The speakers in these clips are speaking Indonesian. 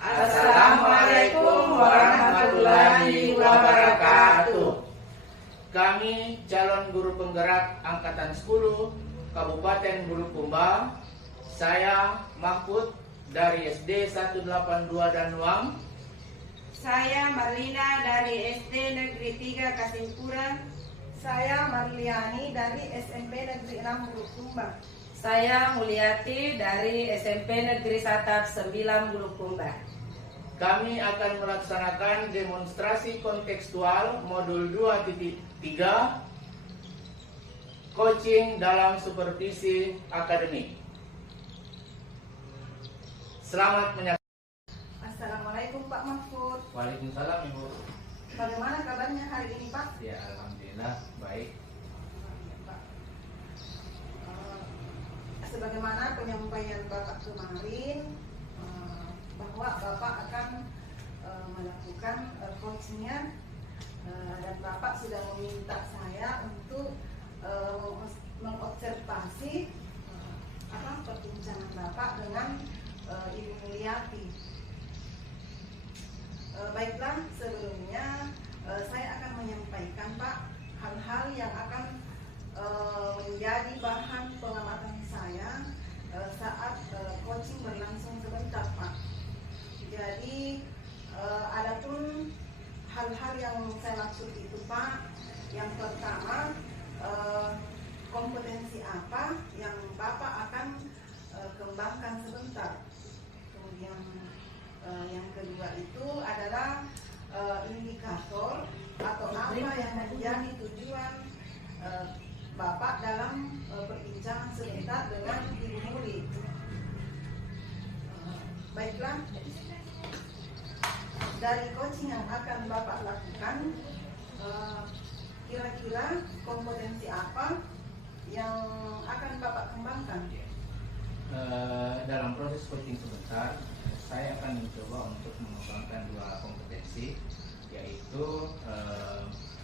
Assalamualaikum warahmatullahi wabarakatuh. Kami calon guru penggerak Angkatan 10 Kabupaten Bulukumba. Saya Mahfud dari SD 182 Danuang. Saya Marlina dari SD Negeri 3 Kasimpura. Saya Marliani dari SMP Negeri 6 Bulukumba. Saya Mulyati dari SMP Negeri 1 9 Bulukumba. Kami akan melaksanakan demonstrasi kontekstual modul 2.3 coaching dalam supervisi akademik. Selamat menyaksikan. Assalamualaikum Pak Mahfud. Waalaikumsalam Ibu. Bagaimana kabarnya hari ini Pak? Ya, alhamdulillah baik. Pak. Sebagaimana penyampaian Bapak kemarin bahwa Bapak akan melakukan coachingnya dan Bapak sudah meminta saya untuk mengobservasi perbincangan Bapak dengan Ibu Mulyati. Baiklah, sebelumnya saya akan menyampaikan Pak hal-hal yang akan menjadi bahan pengamatan saya saat coaching berlangsung sebentar Pak. Jadi adapun hal-hal yang saya maksud itu Pak, yang pertama kompetensi apa yang Bapak akan kembangkan sebentar. Kemudian yang kedua itu adalah indikator atau apa yang menjadi tujuan Bapak dalam perbincangan sebentar dengan Ibu Muli. Baiklah, dari coaching yang akan Bapak lakukan, kira-kira kompetensi apa yang akan Bapak kembangkan? Dalam proses coaching sebentar, saya akan mencoba untuk mengembangkan dua kompetensi, yaitu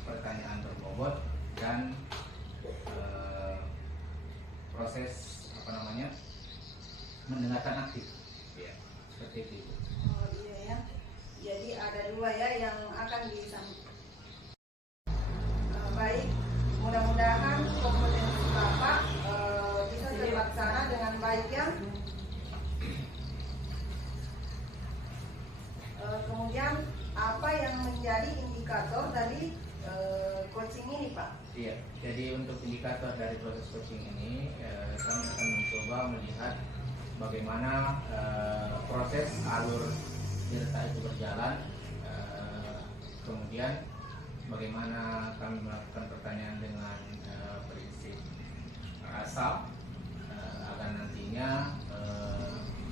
pertanyaan berbobot dan proses mendengarkan aktif, ya, seperti itu. Oh iya ya, jadi ada dua ya yang akan disampaikan. Baik, mudah-mudahan kompetensi Bapak bisa terlaksana dengan baik ya. Kemudian apa yang menjadi indikator dari coaching ini Pak? Iya, jadi untuk indikator dari proses coaching ini, kami akan mencoba melihat bagaimana proses alur cerita itu berjalan, kemudian bagaimana kami melakukan pertanyaan dengan prinsip asal agar nantinya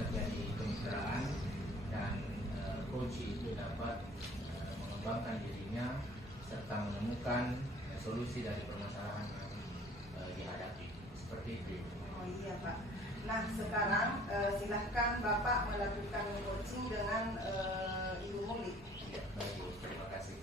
terjadi kemitraan dan coach itu dapat mengembangkan dirinya serta menemukan solusi dari permasalahan yang dihadapi. Seperti itu. Oh iya Pak. Nah sekarang silahkan Bapak melakukan coaching dengan Ibu Muli. Ya, baik Bu, terima kasih.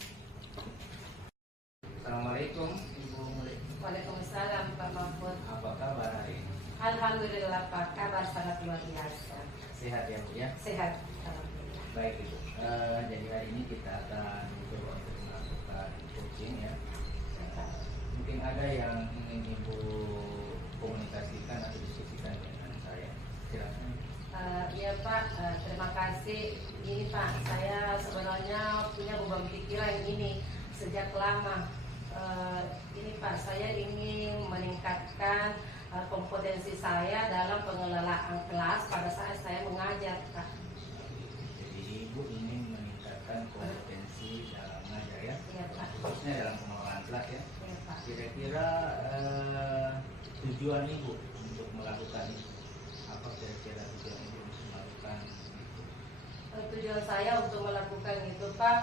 Assalamualaikum Ibu Muli. Waalaikumsalam Pak Mahfud. Apa kabar hari ini? Alhamdulillah Pak, kabar sangat luar biasa. Sehat ya Bu ya? Sehat. Alhamdulillah. Baik Ibu. Jadi hari ini kita akan mencoba untuk melakukan coaching ya. Mungkin ada yang ingin Ibu komunikasikan atau diskusikan dengan saya. Silakan. Iya Pak, terima kasih. Ini Pak, saya sebenarnya punya beban pikiran ini sejak lama. Ini Pak, saya ingin meningkatkan kompetensi saya dalam pengelolaan kelas pada saat saya mengajar Pak. Jadi Ibu ingin meningkatkan kompetensi dalam mengajar ya? Iya Pak. Khususnya dalam pengelolaan kelas ya? Iya Pak. Kira-kira tujuan Ibu untuk melakukan itu? Apa kira-kira tujuan Ibu untuk melakukan itu? Tujuan saya untuk melakukan itu Pak,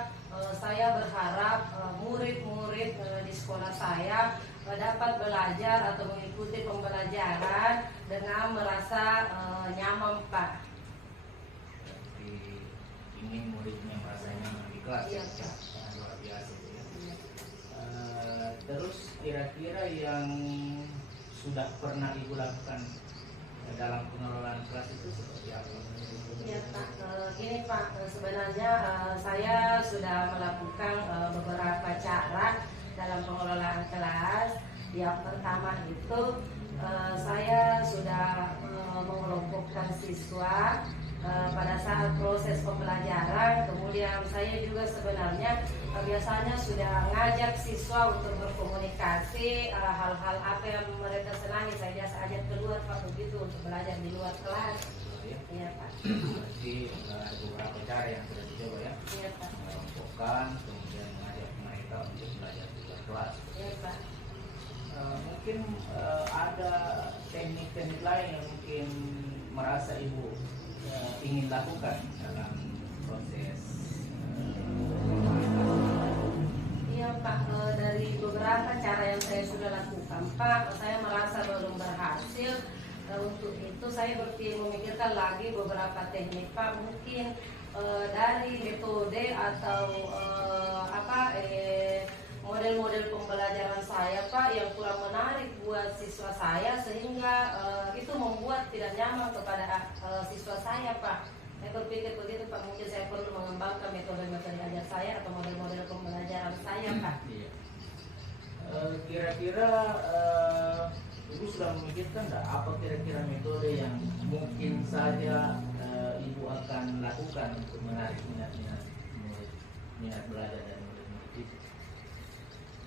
saya berharap murid-murid di sekolah saya dapat belajar atau mengikuti pembelajaran dengan merasa nyaman Pak. Berarti ingin muridnya merasa nyaman di kelas. Iya, ya? Pak. Sangat luar biasa ya. Iya. Terus kira-kira yang sudah pernah Ibu lakukan dalam pengelolaan kelas itu seperti apa? Ya Pak, gini Pak, sebenarnya saya sudah melakukan beberapa cara dalam pengelolaan kelas. Yang pertama itu saya sudah mengelompokkan siswa pada saat proses pembelajaran. Kemudian saya juga sebenarnya biasanya sudah ngajak siswa untuk berkomunikasi, hal-hal apa yang mereka senangi saya biasa ajak keluar Pak, begitu untuk belajar di luar kelas. Iya Pak. Berarti ada beberapa cara yang sudah dicoba ya. Iya Pak. Mengelompokkan, kemudian mengajak mereka untuk belajar di luar kelas. Iya Pak. Mungkin ada teknik-teknik lain yang mungkin merasa ibu ingin lakukan dalam proses Iya Pak, dari beberapa cara yang saya sudah lakukan Pak, saya merasa belum berhasil. Untuk itu saya memikirkan lagi beberapa teknik Pak, mungkin dari metode atau model-model pembelajaran saya Pak yang kurang menarik buat siswa saya, sehingga itu membuat tidak nyaman kepada siswa saya Pak. Saya berpikir begitu Pak, mungkin saya perlu mengembangkan metode-metode ajar saya atau model-model pembelajaran saya Pak. Iya. Kira-kira ibu sudah memikirkan nggak apa kira-kira metode yang mungkin saja ibu akan lakukan untuk menarik minat belajar dan murid-murid itu?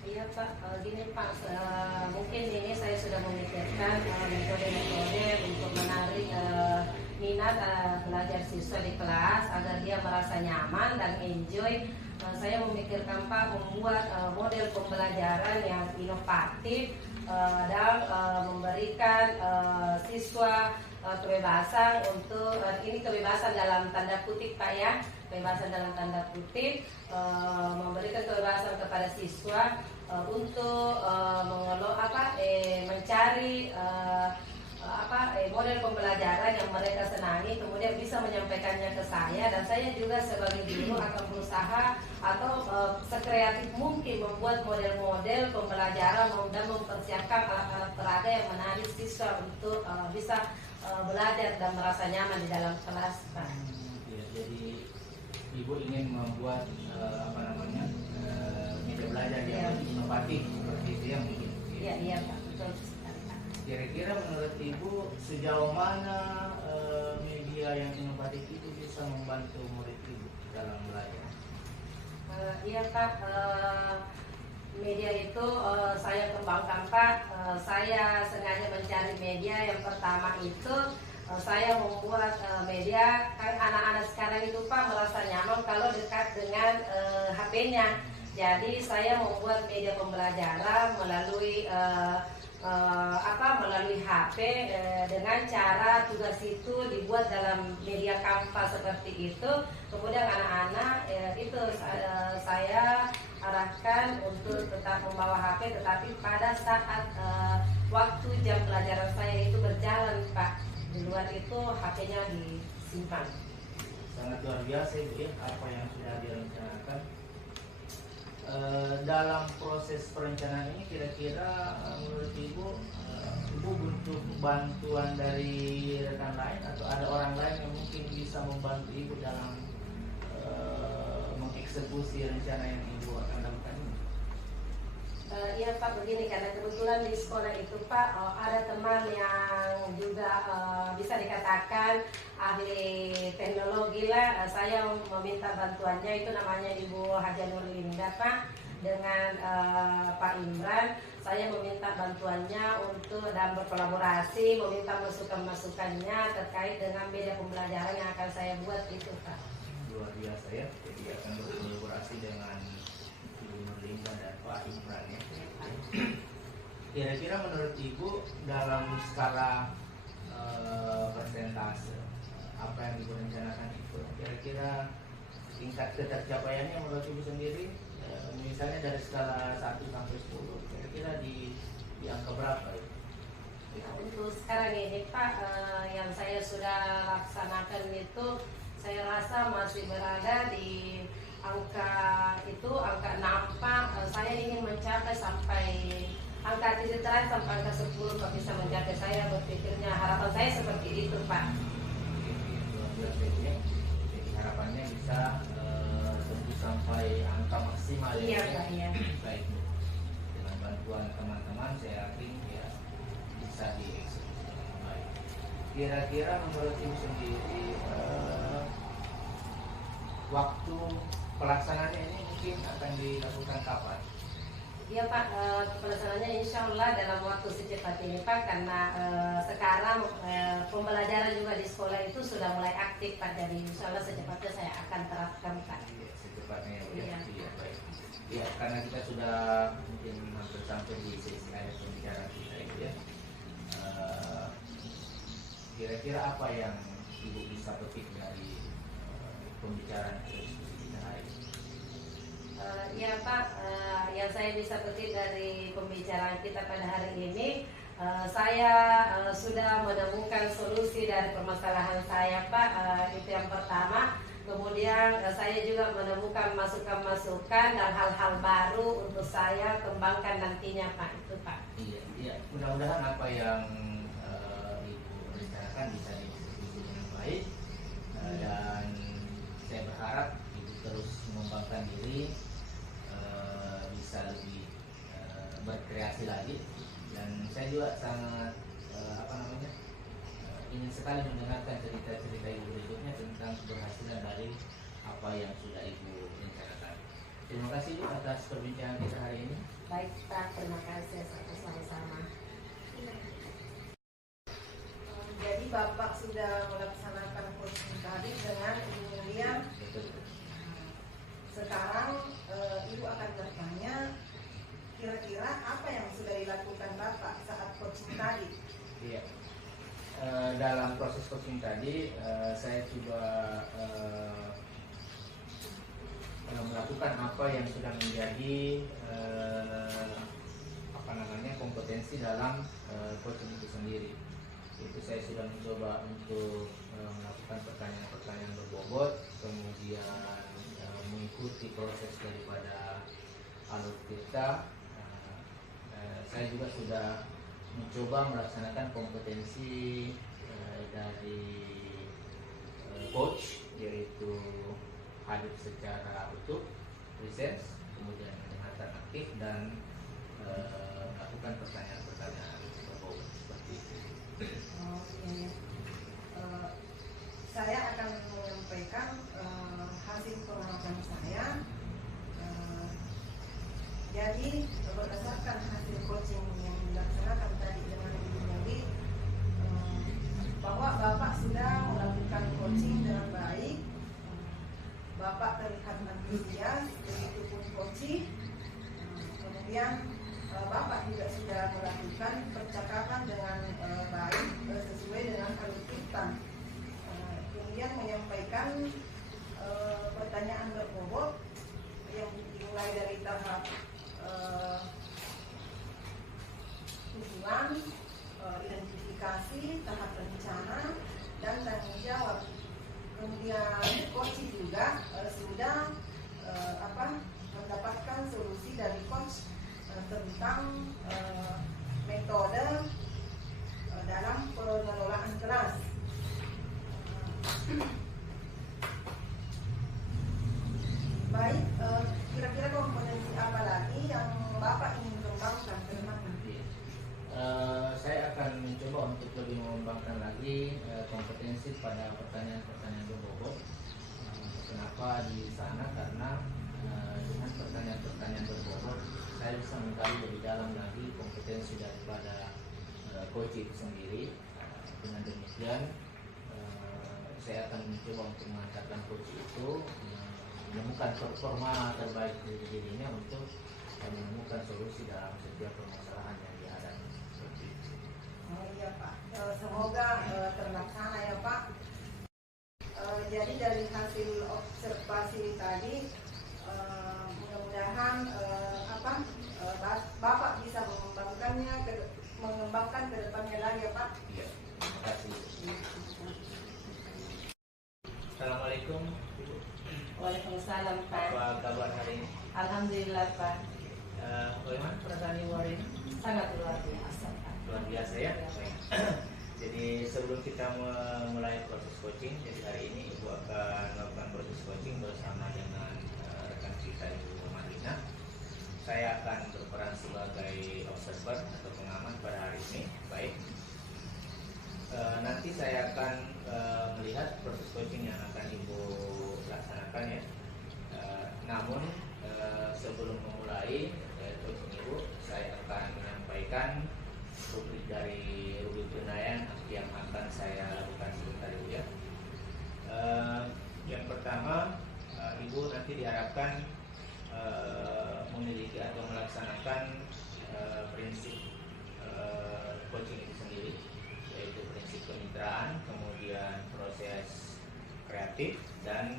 Iya Pak, gini Pak, mungkin ini saya sudah memikirkan metode-metode untuk menarik minat belajar siswa di kelas agar dia merasa nyaman dan enjoy. Saya memikirkan Pak membuat model pembelajaran yang inovatif dan memberikan siswa kebebasan untuk ini kebebasan dalam tanda kutip Pak ya, kebebasan dalam tanda kutip, memberikan kebebasan kepada siswa untuk mencari model pembelajaran yang mereka senangi, kemudian bisa menyampaikannya ke saya, dan saya juga sebagai guru akan berusaha atau sekreatif mungkin membuat model-model pembelajaran dan mempersiapkan alat-alat peraga yang menarik siswa untuk bisa belajar dan merasa nyaman di dalam kelas Pak. Ya, jadi ibu ingin membuat media belajar yang lebih inovatif seperti itu ya mungkin. Iya Pak, betul sekali Pak. Kira-kira menurut ibu sejauh mana media yang inovatif itu bisa membantu murid ibu dalam belajar? Iya Pak, media itu saya kembangkan Pak. Saya sengaja mencari media. Yang pertama itu saya membuat media, kan anak-anak sekarang itu Pak merasa nyaman kalau dekat dengan HP-nya. Jadi saya membuat media pembelajaran melalui melalui HP dengan cara tugas itu dibuat dalam media Canva seperti itu. Kemudian anak-anak itu saya arahkan untuk tetap membawa HP, tetapi pada saat waktu jam pelajaran saya itu berjalan Pak. Di luar itu HP-nya disimpan. Sangat luar biasa Ibu ya, apa yang sudah direncanakan. Dalam proses perencanaan ini kira-kira menurut Ibu butuh bantuan dari rekan lain atau ada orang lain yang mungkin bisa membantu Ibu dalam mengeksekusi rencana yang Ibu akan lakukan ini? Iya Pak, begini, karena kebetulan di sekolah itu Pak ada teman yang juga bisa dikatakan ahli teknologi lah. Saya meminta bantuannya, itu namanya Ibu Haja Nurlinda Pak, dengan Pak Imran. Saya meminta bantuannya untuk dan berkolaborasi, meminta masukan-masukannya terkait dengan media pembelajaran yang akan saya buat itu Pak. Luar biasa ya, jadi akan berkolaborasi dengan Ibu Nurlinda dan Pak Imran ya. Kira-kira menurut Ibu dalam skala persentase apa yang Ibu rencanakan itu, kira-kira tingkat ketercapaiannya menurut Ibu sendiri, misalnya dari skala 1 sampai 10, kira-kira di angka berapa ya? Untuk sekarang ini Pak, yang saya sudah laksanakan itu saya rasa masih berada di angka 6 Pak. Saya ingin mencapai sampai angka titik terakhir sampai angka 10 Pak, bisa mencapai. Saya berpikirnya, harapan saya seperti itu Pak. Luar biasa ya. Jadi harapannya maksimal. Iya Ya. Pak, iya. Baik Bu. Dengan bantuan teman-teman saya yakin ya bisa dieksekusi dengan baik. Kira-kira menurut Ibu sendiri waktu pelaksanaannya ini mungkin akan dilakukan kapan? Iya Pak, pelaksanaannya insya Allah dalam waktu secepat ini Pak, karena sekarang pembelajaran juga di sekolah itu sudah mulai aktif Pak, jadi insya Allah secepatnya saya akan terapkan Pak. Iya, secepatnya ya. Iya. Iya, baik. Ya, karena kita sudah mungkin hampir sampai di sesi akhir pembicaraan kita itu ya. Kira-kira apa yang Ibu bisa petik dari pembicaraan diskusi kita hari ini? Ya Pak, yang saya bisa petik dari pembicaraan kita pada hari ini, saya sudah menemukan solusi dari permasalahan saya Pak, itu yang pertama. Kemudian saya juga menemukan masukan-masukan dan hal-hal baru untuk saya kembangkan nantinya Pak, itu Pak. Iya, iya. Mudah-mudahan apa yang Ibu rencanakan bisa dieksekusi dengan baik. Dan saya berharap Ibu terus mengembangkan diri, bisa lebih berkreasi lagi. Dan saya juga sangat ingin sekali mendengarkan cerita-cerita Ibu berikutnya tentang keberhasilan dari apa yang sudah Ibu rencanakan. Terima kasih Ibu atas perbincangan kita hari ini. Baik Pak, terima kasih sama-sama. Jadi Bapak sudah melaksanakan coaching tadi dengan Ibu Miriam. Betul. Sekarang Ibu akan bertanya kira-kira apa yang sudah dilakukan Bapak saat coaching tadi. Iya. Dalam proses coaching tadi saya coba melakukan apa yang sudah menjadi kompetensi dalam coaching itu sendiri. Itu saya sudah mencoba untuk melakukan pertanyaan-pertanyaan berbobot, kemudian mengikuti proses daripada alur kita. Saya juga sudah mencoba melaksanakan kompetensi dari coach, yaitu hadir secara utuh, presence, kemudian mendengarkan aktif dan melakukan pertanyaan-pertanyaan berbobot seperti itu. Saya akan menyampaikan hasil pengamatan saya. Jadi berdasarkan hasil coaching yang dilaksanakan tadi dengan Ibu Meli, bahwa Bapak sudah melakukan coaching dengan baik. Bapak terlihat antusias, begitupun coaching. Kemudian Bapak juga sudah melakukan percakapan dengan baik sesuai dengan alur kita. Kemudian menyampaikan pertanyaan berbobot yang dimulai dari tahap tujuan, identifikasi, tahap rencana, dan tanggung jawab. Kemudian coach juga sudah mendapatkan solusi dari coach tentang metode dalam pengelolaan kelas. Baik, kira-kira kompetensi apa lagi yang Bapak ingin kembangkan ke depan? Saya akan mencoba untuk lebih mengembangkan lagi kompetensi pada pertanyaan-pertanyaan berbobot. Kenapa di sana? Karena dengan pertanyaan-pertanyaan berbobot saya bisa menggali lebih dalam lagi kompetensi daripada coach itu sendiri. Dengan demikian saya akan mencoba untuk mengantarkan coach itu menemukan performa terbaik dari dirinya untuk menemukan solusi dalam setiap permasalahan yang dihadapi. Seperti itu. Oh iya Pak, semoga terlaksana ya Pak. Jadi dari hasil observasi tadi, mudah-mudahan Bapak bisa mengembangkan ke depannya lagi ya Pak. Iya, terima kasih. Assalamualaikum Ibu. Waalaikumsalam Pak. Apa kabar hari ini? Alhamdulillah Pak. Bagaimana perasaan Ibu hari ini? Sangat luar biasa Pak. Luar biasa ya. Baik. Jadi sebelum kita memulai proses coaching, jadi hari ini Ibu akan melakukan proses coaching bersama dengan rekan kita Ibu Marlina. observer atau pengamat pada hari ini. Baik. Nanti saya akan melihat proses coaching yang akan Ibu laksanakan ya. Namun sebelum memulai coaching Ibu, saya akan menyampaikan rubrik dari rubrik penilaian yang akan saya lakukan sebentar Ibu ya. Yang pertama, Ibu nanti diharapkan memiliki atau melaksanakan prinsip coaching itu sendiri, yaitu prinsip kemitraan, kemudian proses kreatif, dan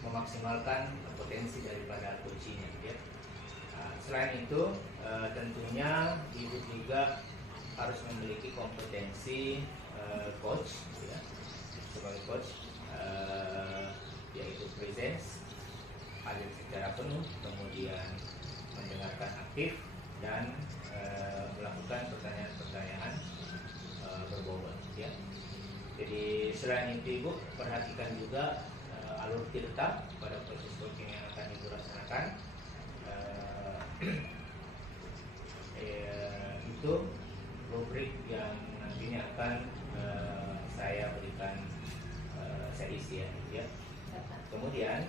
memaksimalkan potensi daripada coachingnya ya. Selain itu tentunya Ibu juga harus memiliki kompetensi coach ya, sebagai coach, yaitu presence, hadir secara penuh, kemudian mendengarkan aktif, dan melakukan pertanyaan-pertanyaan berbobot ya. Jadi selain itu Ibu perhatikan juga alur tirta pada proses coaching yang akan Ibu laksanakan. Itu rubrik yang nantinya akan saya berikan, saya isi ya. Kemudian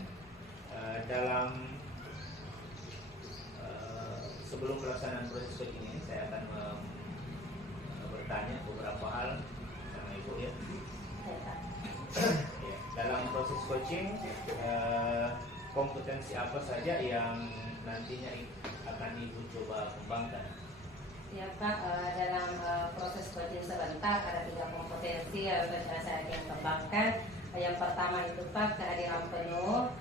dalam sebelum pelaksanaan proses coaching ini, saya akan bertanya beberapa hal sama Ibu ya. Ya, dalam proses coaching, kompetensi apa saja yang nantinya akan Ibu coba kembangkan? Ya Pak, dalam proses coaching sebentar ada 3 kompetensi yang saya ingin kembangkan. Yang pertama itu Pak, kehadiran penuh.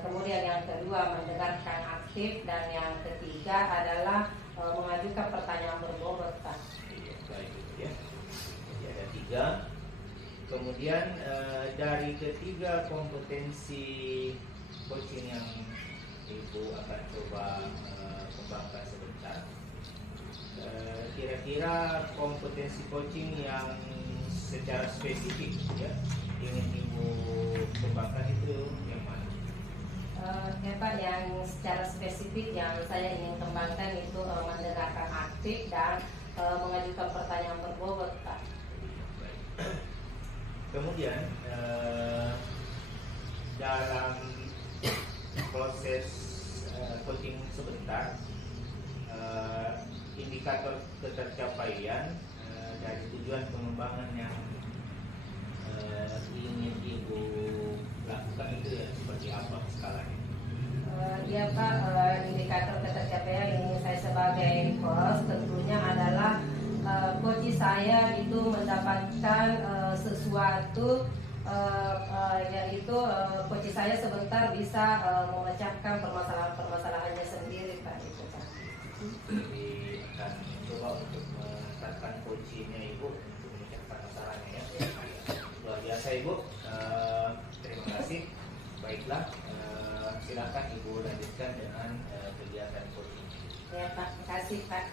Kemudian yang kedua mendengarkan aktif, dan yang ketiga adalah mengajukan pertanyaan berbobot Pak. Iya, baik ya. Jadi ada 3. Kemudian dari ketiga kompetensi coaching yang Ibu akan coba kembangkan sebentar, kira-kira kompetensi coaching yang secara spesifik ya ingin Ibu kembangkan itu yang mana? Ya Pak, yang secara spesifik yang saya ingin kembangkan itu mendengarkan aktif dan mengajukan pertanyaan berbobot Pak. Kemudian dalam proses coaching sebentar, indikator ketercapaian dari tujuan pengembangan yang ingin Ibu lakukan itu ya seperti apa skalanya? Ya Pak, indikator ketercapaian yang saya sebagai coach tentunya adalah coach saya itu mendapatkan sesuatu, yaitu coach saya sebentar bisa memecahkan permasalahannya sendiri Pak. Itu Pak. Jadi akan coba untuk menetapkan coachingnya Ibu untuk memecahkan masalahnya ya. Luar biasa Ibu. Terima kasih. Baiklah, silakan Ibu lanjutkan dengan kegiatan coaching. Ya Pak, terima kasih Pak.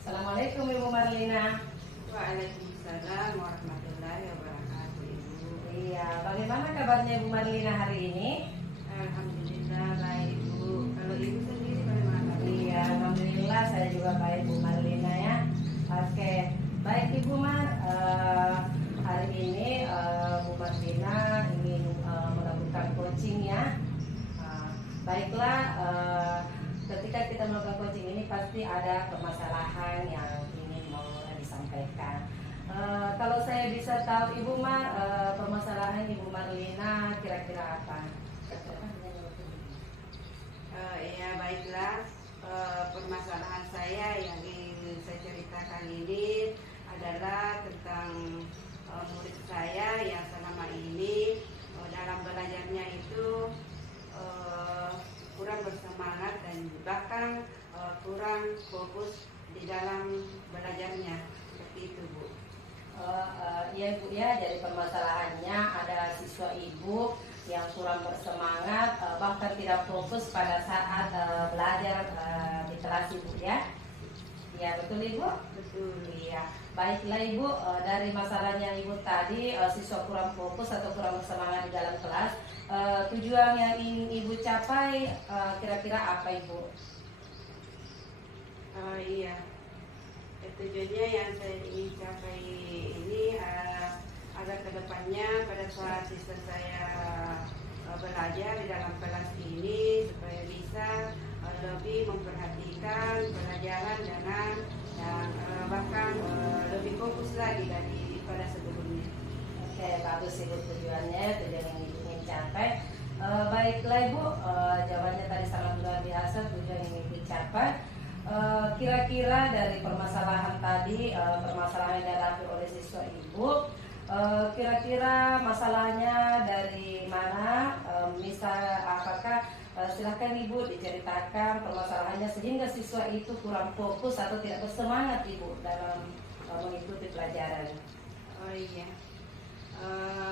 Assalamualaikum Ibu Marlina. Waalaikumsalam warahmatullahi wabarakatuh Ibu. Iya, bagaimana kabarnya Ibu Marlina hari ini? Alhamdulillah baik Ibu. Kalau Ibu sendiri bagaimana? Iya, alhamdulillah saya juga baik Bu Marlina ya. Oke, baik Ibu Mar. Hari ini Bu Marlina ingin melakukan coaching ya. Baiklah, ketika kita melakukan coaching ini pasti ada permasalahan yang ingin mau disampaikan. Kalau saya bisa tahu Ibu Mar, permasalahan Ibu Marlina kira-kira apa? Ya baiklah, permasalahan saya yang ingin saya ceritakan ini adalah tentang murid saya yang selama ini dalam belajarnya itu kurang bersemangat dan bahkan kurang fokus di dalam belajarnya, seperti itu Bu. Ya Ibu ya, jadi permasalahannya ada siswa Ibu yang kurang bersemangat, bahkan tidak fokus pada saat belajar di kelas Ibu ya. Ya, betul Ibu? Betul. Iya. Baiklah Ibu, dari masalahnya Ibu tadi, siswa kurang fokus atau kurang bersemangat di dalam kelas, tujuan yang ingin Ibu capai kira-kira apa Ibu? Iya, tujuannya yang saya ingin capai ini agar kedepannya pada saat siswa saya belajar di dalam kelas ini supaya bisa lebih memperhatikan pelajaran dan bahkan lebih fokus lagi daripada sebelumnya. Oke, bagus Ibu tujuan yang Ibu ingin capai. Baiklah Ibu, jawabannya tadi sangat luar biasa, tujuan yang ingin dicapai. Kira-kira dari permasalahan tadi, permasalahan yang dihadapi oleh siswa Ibu, kira-kira masalahnya dari mana? Misal apakah silahkan Ibu diceritakan permasalahannya sehingga siswa itu kurang fokus atau tidak bersemangat Ibu dalam mengikuti pelajaran. Oh iya,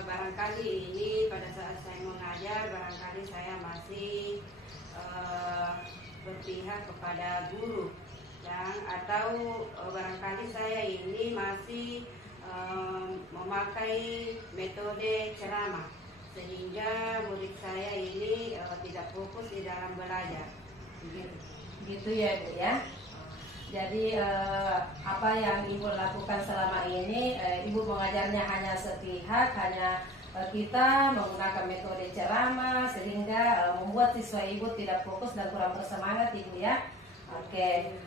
barangkali ini pada saat saya mengajar, barangkali saya masih berpihak kepada guru, atau barangkali saya ini masih memakai metode ceramah sehingga murid saya ini tidak fokus di dalam belajar. Gitu ya Ibu ya. Jadi apa yang Ibu lakukan selama ini, Ibu mengajarnya hanya sepihak, hanya kita menggunakan metode ceramah sehingga membuat siswa Ibu tidak fokus dan kurang bersemangat Ibu ya. Oke.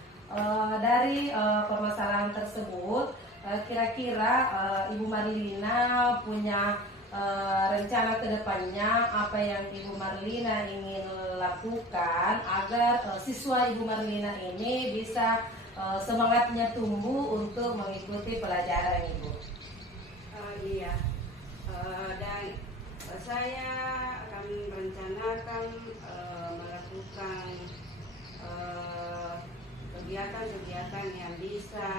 Dari permasalahan tersebut, kira-kira Ibu Marlina punya rencana kedepannya apa yang Ibu Marlina ingin lakukan agar siswa Ibu Marlina ini bisa semangatnya tumbuh untuk mengikuti pelajaran Ibu. Iya, dan saya akan merencanakan melakukan kegiatan-kegiatan yang bisa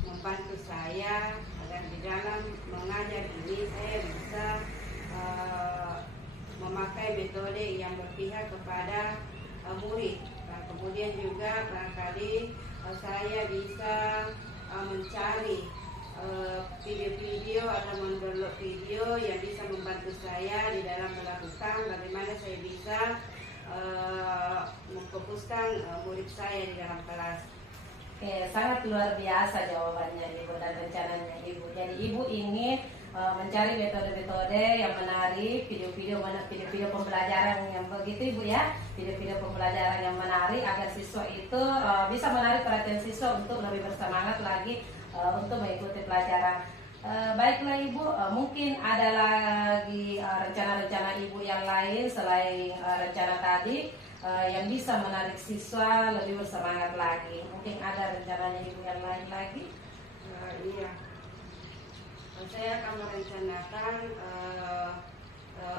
membantu saya agar di dalam mengajar ini saya bisa memakai metode yang berpihak kepada murid. Nah, kemudian juga barangkali saya bisa mencari video-video atau mendownload video yang bisa membantu saya di dalam melakukan bagaimana saya bisa memfokuskan murid saya di dalam kelas. Oke, sangat luar biasa jawabannya Ibu dan rencananya Ibu. Jadi Ibu ingin mencari metode-metode yang menarik, video-video pembelajaran yang begitu Ibu ya, video-video pembelajaran yang menarik agar siswa itu bisa menarik perhatian siswa untuk lebih bersemangat lagi untuk mengikuti pelajaran. Baiklah Ibu, mungkin ada lagi rencana-rencana Ibu yang lain selain rencana tadi yang bisa menarik siswa lebih bersemangat lagi. Mungkin ada rencananya Ibu yang lain lagi? Iya, saya akan merencanakan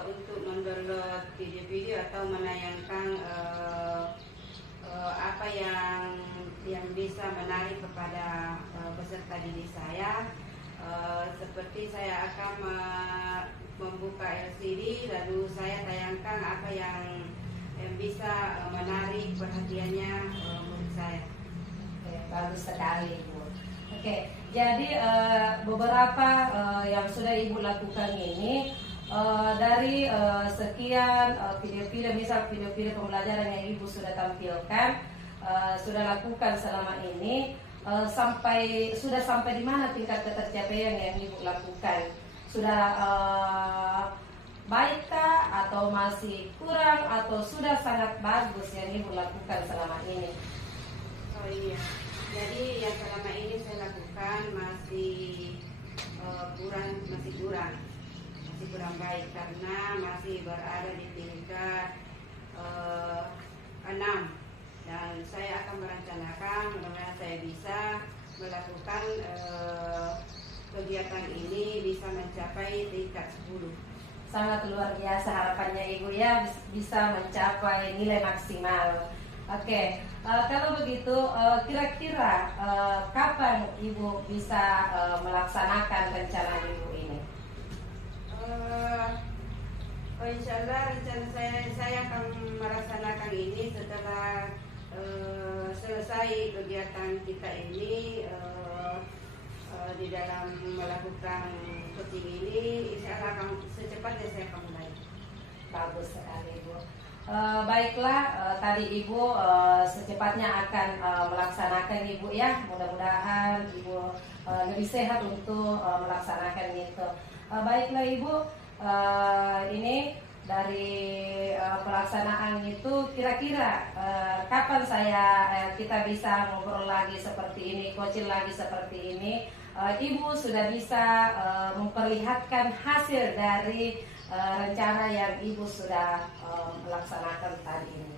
untuk mendownload video-video atau menayangkan apa yang bisa menarik kepada peserta didik saya. Seperti saya akan membuka LCD lalu saya tayangkan apa yang bisa menarik perhatiannya murid saya. Oke, bagus sekali Ibu. Oke, jadi beberapa yang sudah Ibu lakukan ini dari sekian video-video, misal video-video pembelajaran yang Ibu sudah tampilkan, sudah lakukan selama ini, sudah sampai di mana tingkat ketercapaian yang Ibu lakukan? Sudah baikkah atau masih kurang atau sudah sangat bagus yang Ibu lakukan selama ini? Oh iya, jadi yang selama ini saya lakukan masih kurang baik karena masih berada di tingkat 6. Dan saya akan merencanakan mudah-mudahan saya bisa melakukan kegiatan ini bisa mencapai tingkat 10. Sangat luar biasa harapannya Ibu ya, bisa mencapai nilai maksimal. Oke, kalau begitu kira-kira kapan Ibu bisa melaksanakan rencana Ibu ini? Insya Allah rencana saya akan melaksanakan ini setelah selesai selesai kegiatan kita ini di dalam melakukan coaching ini, insya Allah akan secepatnya saya akan mulai. Bagus sekali Ibu. Baiklah, tadi Ibu secepatnya akan melaksanakan Ibu ya. Mudah-mudahan Ibu lebih sehat untuk melaksanakan itu. Baiklah Ibu, ini dari pelaksanaan itu kira-kira kapan kita bisa ngobrol lagi seperti ini, coaching lagi seperti ini. Ibu sudah bisa memperlihatkan hasil dari rencana yang Ibu sudah melaksanakan tadi ini.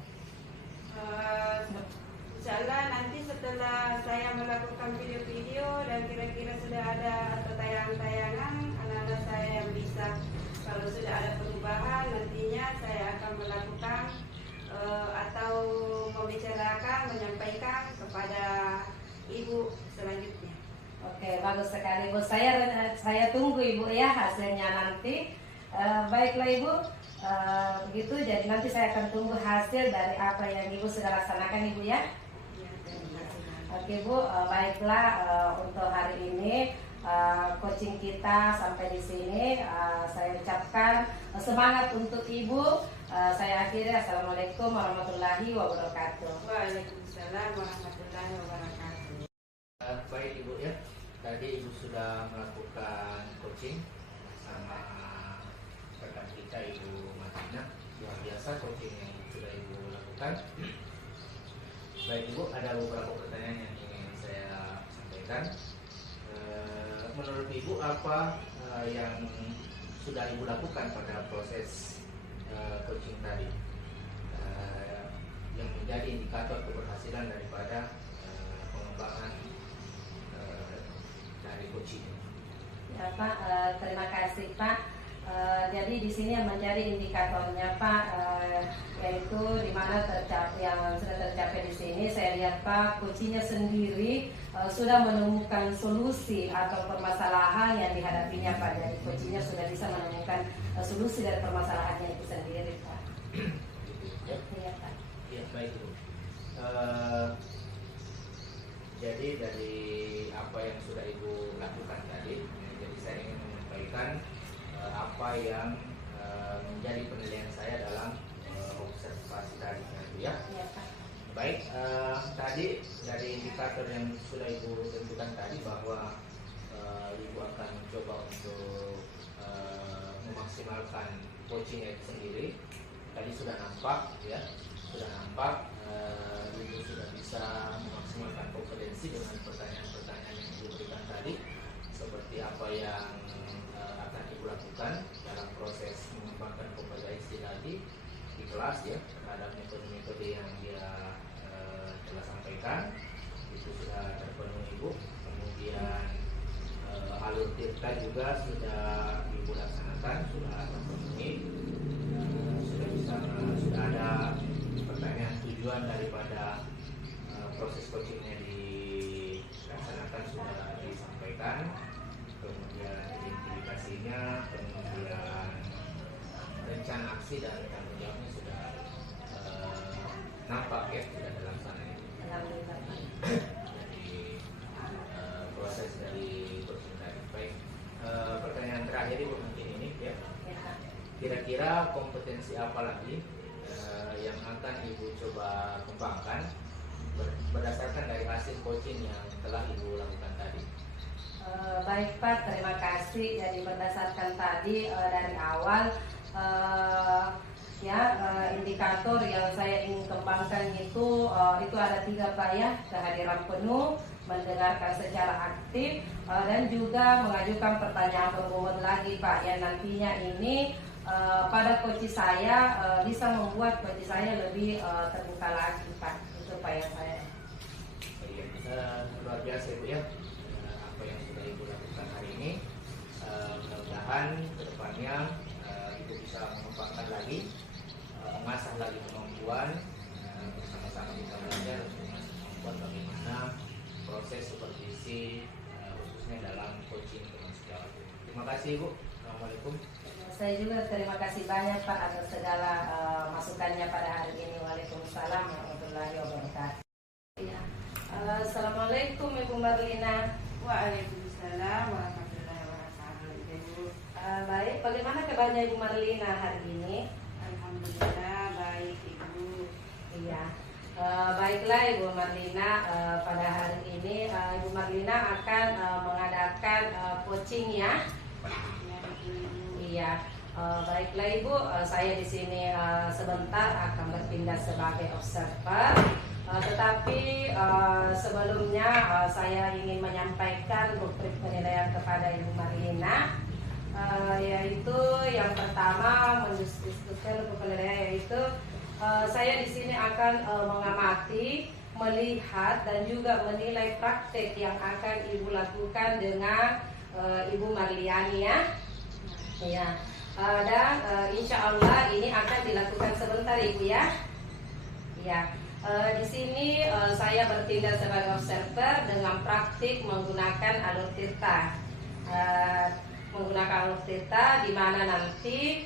Insyaallah nanti setelah saya melakukan video-video dan kira-kira sudah ada atau tayangan-tayangan, anak-anak saya yang bisa, kalau sudah ada perubahan nantinya saya akan melakukan atau membicarakan, menyampaikan kepada Ibu selanjutnya. Oke, bagus sekali Bu. Saya tunggu Ibu ya hasilnya nanti. Baiklah Ibu, begitu. Jadi nanti saya akan tunggu hasil dari apa yang Ibu sudah laksanakan Ibu ya. Oke Bu, baiklah untuk hari ini coaching kita sampai di sini. Saya ucapkan semangat untuk Ibu. Saya akhiri. Assalamualaikum warahmatullahi wabarakatuh. Waalaikumsalam warahmatullahi wabarakatuh. Baik Ibu ya, tadi Ibu sudah melakukan coaching sama rekan kita Ibu Martina. Luar biasa coaching yang sudah Ibu lakukan. Baik Ibu, ada beberapa pertanyaan yang ingin saya sampaikan. Menurut Ibu apa yang sudah Ibu lakukan pada proses coaching tadi yang menjadi indikator keberhasilan daripada pengembangan dari coaching? Ya Pak, terima kasih Pak. Jadi di sini yang menjadi indikatornya Pak, yaitu di mana yang sudah tercapai di sini, saya lihat Pak, coachingnya sendiri sudah menemukan solusi atau permasalahan yang dihadapinya Pak. Jadi coachingnya sudah bisa menemukan solusi dari permasalahannya itu sendiri Pak. Ya, Iya Pak. ya baik Ibu. Jadi dari apa yang sudah Ibu lakukan tadi, jadi saya ingin menyampaikan apa yang menjadi penilaian saya dalam observasi tadi ya. Iya Pak. Baik, tadi dari indikator yang sudah Ibu tentukan tadi bahwa Ibu akan mencoba untuk memaksimalkan coaching itu sendiri. Tadi sudah nampak ya, Ibu sudah bisa memaksimalkan kompetensi dengan pertanyaan-pertanyaan yang Ibu berikan tadi, seperti apa yang akan Ibu lakukan dalam proses mengembangkan kompetensi tadi di kelas ya, terhadap metode-metode yang dia telah sampaikan itu sudah terpenuhi Ibu. Kemudian alur tirta juga sudah Ibu laksanakan, sudah terpenuhi. Sudah ada pertanyaan tujuan daripada proses coachingnya dilaksanakan sudah disampaikan, kemudian identifikasinya, kemudian rencana aksi dan tanggung jawabnya sudah nampak ya, sudah dilaksanakan. Alhamdulillah Pak. Jadi proses dari coaching tadi. Baik, pertanyaan terakhir Ibu mungkin ini ya. Ya Pak. Kira-kira kompetensi apa lagi yang akan Ibu coba kembangkan berdasarkan dari hasil coaching yang telah Ibu lakukan tadi? Baik Pak, terima kasih. Jadi berdasarkan tadi dari awal indikator yang saya ingin kembangkan itu ada 3 Pak ya: kehadiran penuh, mendengarkan secara aktif, dan juga mengajukan pertanyaan berbobot lagi Pak, yang nantinya ini pada coach saya bisa membuat coach saya lebih terbuka lagi Pak. Itu Pak yang saya. Luar biasa Ibu ya, apa yang sudah Ibu lakukan hari ini. Mudah-mudahan kedepannya Ibu bisa mengembangkan lagi, mengasah lagi kemampuan, bersama-sama kita belajar untuk mengasah kemampuan bagaimana proses supervisi khususnya dalam coaching kemanusiaan. Terima kasih Ibu. Assalamualaikum. Saya juga terima kasih banyak Pak atas segala masukannya pada hari ini. Waalaikumsalam warahmatullahi wabarakatuh. Ya. Assalamualaikum Ibu Marlina. Waalaikumsalam warahmatullahi wabarakatuh. Ibu. Baik, bagaimana kabarnya Ibu Marlina hari ini? Alhamdulillah baik Ibu. Iya. Baiklah Ibu Marlina, pada hari ini Ibu Marlina akan mengadakan coaching ya. Ya, Ibu. Iya. Baiklah Ibu, saya di sini sebentar akan berpindah sebagai observer. Tetapi sebelumnya saya ingin menyampaikan rubrik penilaian kepada Ibu Marlina, yaitu yang pertama mendiskusikan rubrik penilaian, yaitu saya di sini akan mengamati, melihat dan juga menilai praktek yang akan Ibu lakukan dengan Ibu Marliani ya. Ya. Dan insya Allah ini akan dilakukan sebentar Ibu ya. Ya. Di sini saya bertindak sebagai observer dengan praktik menggunakan alur tirta. Menggunakan alur tirta di mana nanti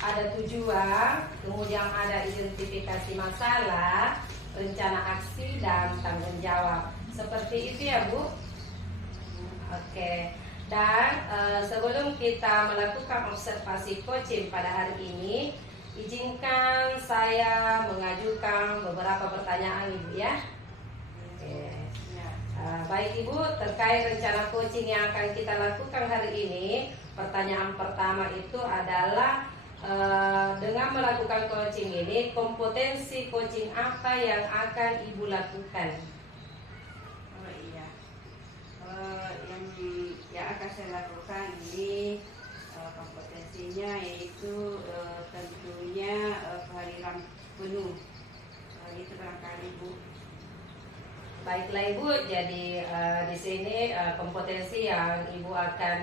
ada tujuan, kemudian ada identifikasi masalah, rencana aksi dan tanggung jawab. Seperti itu ya Bu. Oke. Dan sebelum kita melakukan observasi coaching pada hari ini, izinkan saya mengajukan beberapa pertanyaan Ibu ya. Oke. Baik Ibu, terkait rencana coaching yang akan kita lakukan hari ini, pertanyaan pertama itu adalah dengan melakukan coaching ini, kompetensi coaching apa yang akan Ibu lakukan? Oh iya. Yang akan saya lakukan ini kompetensinya yaitu tentunya kehadiran penuh. Itu barangkali Ibu. Baiklah Ibu, jadi di sini kompetensi yang Ibu akan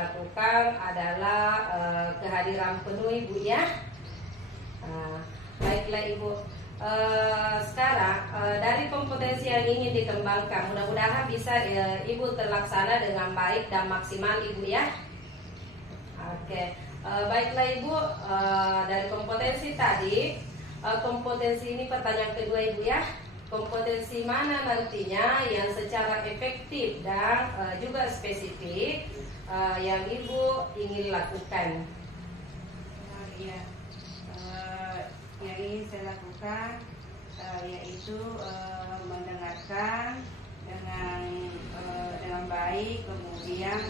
lakukan adalah kehadiran penuh Ibu ya. Baiklah Ibu. Sekarang dari kompetensi yang ingin dikembangkan, mudah-mudahan bisa Ibu terlaksana dengan baik dan maksimal Ibu ya. Oke, baiklah Ibu, dari kompetensi tadi, kompetensi ini pertanyaan kedua Ibu ya. Kompetensi mana nantinya yang secara efektif dan juga spesifik yang Ibu ingin lakukan? Iya. Yang ingin saya lakukan yaitu mendengarkan dengan baik, kemudian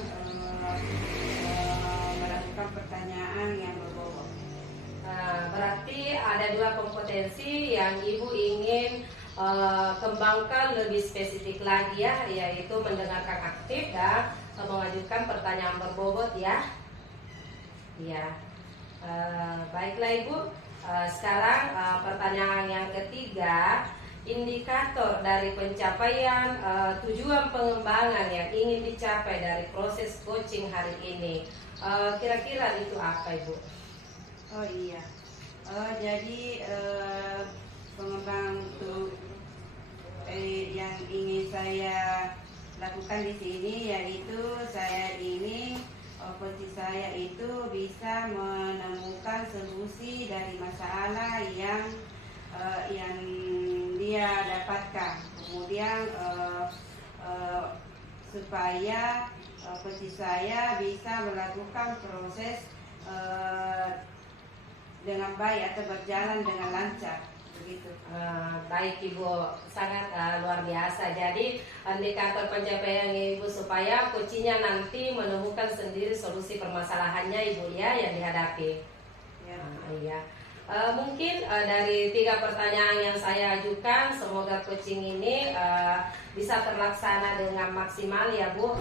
melakukan pertanyaan yang berbobot. Berarti ada dua kompetensi yang Ibu ingin kembangkan lebih spesifik lagi ya, yaitu mendengarkan aktif dan mengajukan pertanyaan berbobot ya. Iya. Baiklah Ibu. Sekarang pertanyaan yang ketiga, indikator dari pencapaian tujuan pengembangan yang ingin dicapai dari proses coaching hari ini, kira-kira itu apa Ibu? Oh iya, jadi pengembangan untuk yang ingin saya lakukan di sini yaitu saya ingin posisi saya itu bisa menemukan solusi dari masalah yang dia dapatkan, kemudian supaya posisi saya bisa melakukan proses dengan baik atau berjalan dengan lancar. Begitu. Baik Ibu, sangat luar biasa. Jadi indikator pencapaian Ibu supaya coachingnya nanti menemukan sendiri solusi permasalahannya Ibu ya yang dihadapi. Ya. Iya. Mungkin dari 3 pertanyaan yang saya ajukan, semoga coaching ini bisa terlaksana dengan maksimal ya Bu.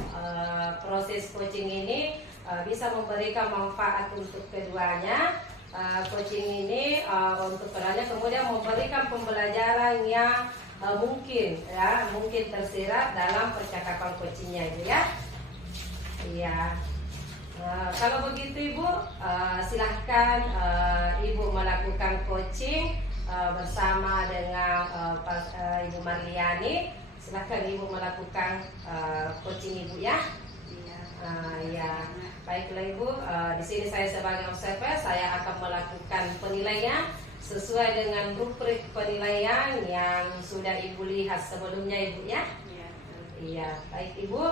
Proses coaching ini bisa memberikan manfaat untuk keduanya. Coaching ini untuk keduanya kemudian memberikan pembelajaran yang mungkin tersirat dalam percakapan coachingnya Ibu ya. Iya. Kalau begitu Ibu, silahkan Ibu melakukan coaching bersama dengan Ibu Marliani. Silahkan Ibu melakukan coaching Ibu ya. Ya, baiklah Ibu. Di sini saya sebagai observer, saya akan melakukan penilaian sesuai dengan rubrik penilaian yang sudah Ibu lihat sebelumnya, Ibu ya. Ya, betul. Iya, baik Ibu.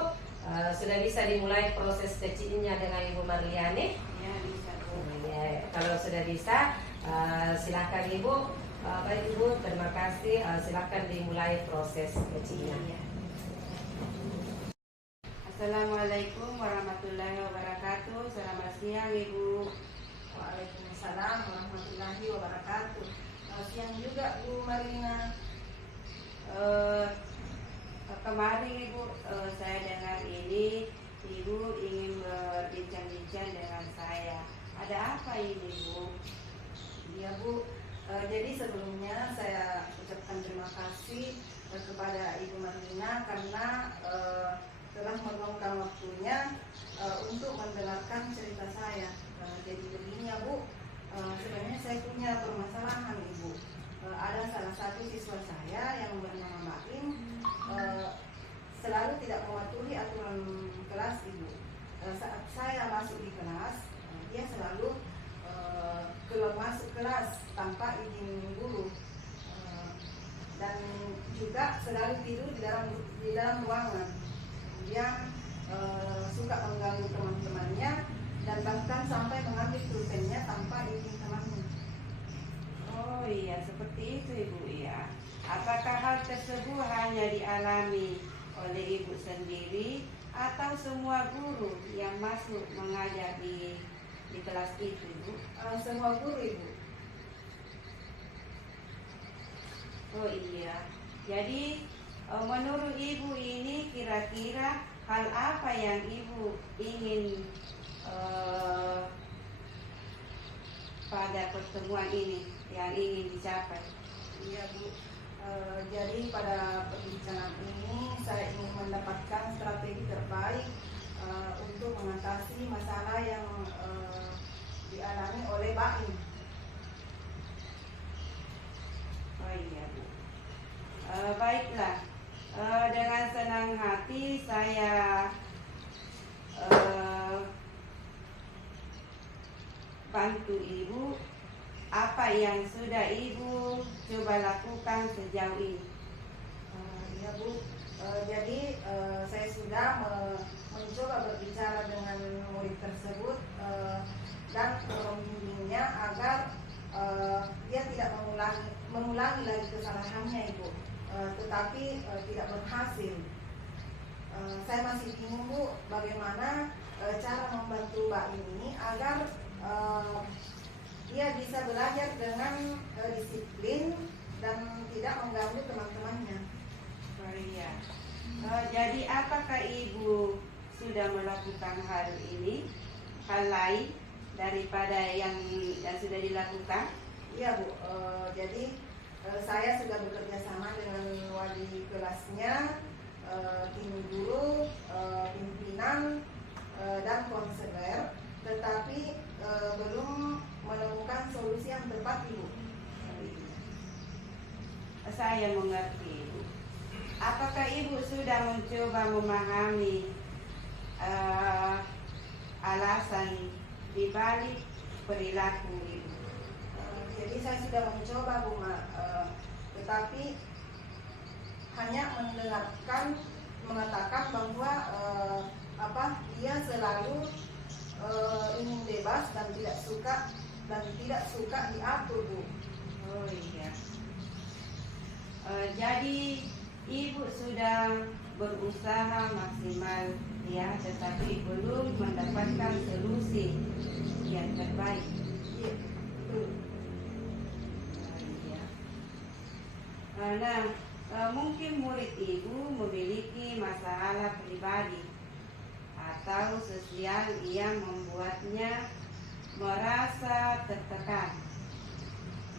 Sudah bisa dimulai proses kecilnya dengan Ibu Marliani. Ya, bisa Bu. Ya, kalau sudah bisa, silakan Ibu. Baik Ibu, terima kasih. Silakan dimulai proses kecilnya. Iya. Assalamualaikum warahmatullahi wabarakatuh. Selamat siang Ibu. Waalaikumsalam warahmatullahi wabarakatuh. Siang juga Bu Marina. Kemarin Ibu, saya dengar ini Ibu ingin berbincang-bincang dengan saya. Ada apa ini Bu? Iya Bu. Jadi sebelumnya saya ucapkan terima kasih kepada Ibu Marina karena telah meluangkan waktunya untuk mendengarkan cerita saya. Jadi begini ya Bu, sebenarnya saya punya permasalahan Ibu. Ada salah satu siswa saya yang bernama Baim, selalu tidak mematuhi aturan kelas Ibu. Saat saya masuk di kelas, dia selalu keluar masuk kelas tanpa izin guru, dan juga selalu tidur di dalam ruangan. Kemudian suka mengganggu teman-temannya dan bahkan sampai mengambil pulpennya tanpa izin temannya. Oh iya, seperti itu Ibu ya. Apakah hal tersebut hanya dialami oleh Ibu sendiri atau semua guru yang masuk mengajar di kelas itu Ibu? Semua guru Ibu. Oh iya. Jadi menurut Ibu ini kira-kira hal apa yang Ibu ingin pada pertemuan ini yang ingin dicapai? Iya Bu. Jadi pada perbincangan ini saya ingin mendapatkan strategi terbaik untuk mengatasi masalah yang dialami oleh Baim. Oh iya Bu. Baiklah. Dengan senang hati saya bantu Ibu apa yang sudah Ibu coba lakukan sejauh ini. Ya Bu, jadi saya sudah mencoba berbicara dengan murid tersebut dan membimbingnya agar dia tidak mengulangi lagi kesalahannya Ibu, tetapi tidak berhasil. Saya masih bingung Bu, bagaimana cara membantu Mbak ini agar dia bisa belajar dengan disiplin dan tidak mengganggu teman-temannya. Oh iya. Jadi apakah Ibu sudah melakukan hal ini, hal lain daripada yang sudah dilakukan? Iya Bu, jadi saya sudah bekerja sama dengan wali kelasnya, tim guru, pimpinan, dan konselor, tetapi belum menemukan solusi yang tepat Ibu. Saya mengerti Ibu. Apakah Ibu sudah mencoba memahami alasan dibalik perilaku Ibu? Jadi saya sudah mencoba Bu, tetapi hanya mengatakan bahwa dia selalu ingin bebas dan tidak suka diatur Bu. Oh iya. Jadi Ibu sudah berusaha maksimal ya, tetapi belum mendapatkan solusi yang terbaik. Iya, betul. Iya. Nah, mungkin murid Ibu memiliki masalah pribadi atau sosial yang membuatnya merasa tertekan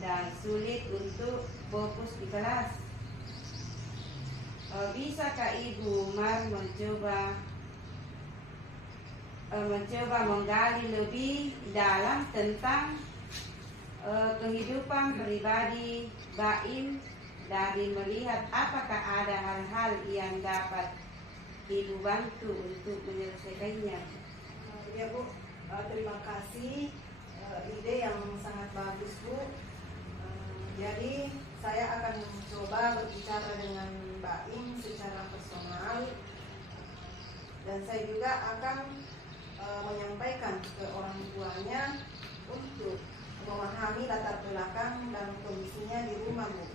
dan sulit untuk fokus di kelas. Bisakah Ibu Mar mencoba menggali lebih dalam tentang kehidupan pribadi Baim dari melihat apakah ada hal-hal yang dapat Ibu bantu untuk menyelesaikannya? Ya Bu, terima kasih, ide yang sangat bagus Bu. Jadi saya akan mencoba berbicara dengan Mbak Im secara personal, dan saya juga akan menyampaikan ke orang tuanya untuk memahami latar belakang dan kondisinya di rumah, Bu.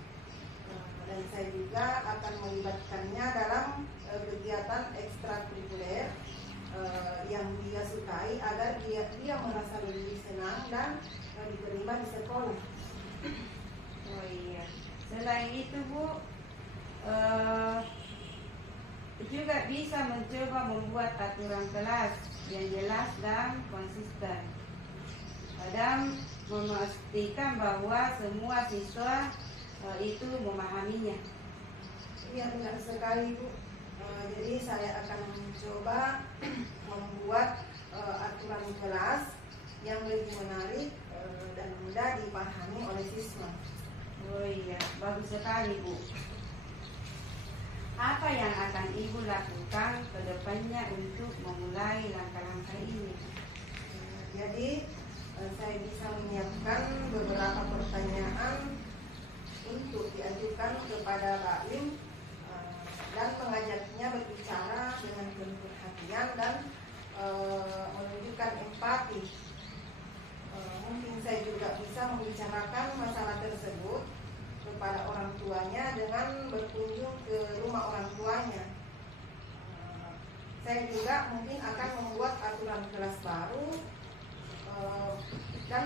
Dan saya juga akan melibatkannya dalam kegiatan ekstrakurikuler yang dia sukai agar dia merasa lebih senang dan diterima di sekolah. Oh iya. Selain itu, Bu, juga bisa mencoba membuat aturan kelas yang jelas dan konsisten dan memastikan bahwa semua siswa itu memahaminya. Iya, benar sekali, Bu. Jadi saya akan mencoba membuat aturan kelas yang lebih menarik dan mudah dipahami oleh siswa. Oh iya, bagus sekali, Bu. Apa yang akan Ibu lakukan ke depannya untuk memulai langkah-langkah ini? Jadi saya bisa menyiapkan beberapa pertanyaan untuk diajukan kepada Mbak Im dan mengajaknya berbicara dengan penuh perhatian dan menunjukkan empati. Mungkin saya juga bisa membicarakan masalah tersebut kepada orang tuanya dengan berkunjung ke rumah orang tuanya. Saya juga mungkin akan membuat aturan kelas baru dan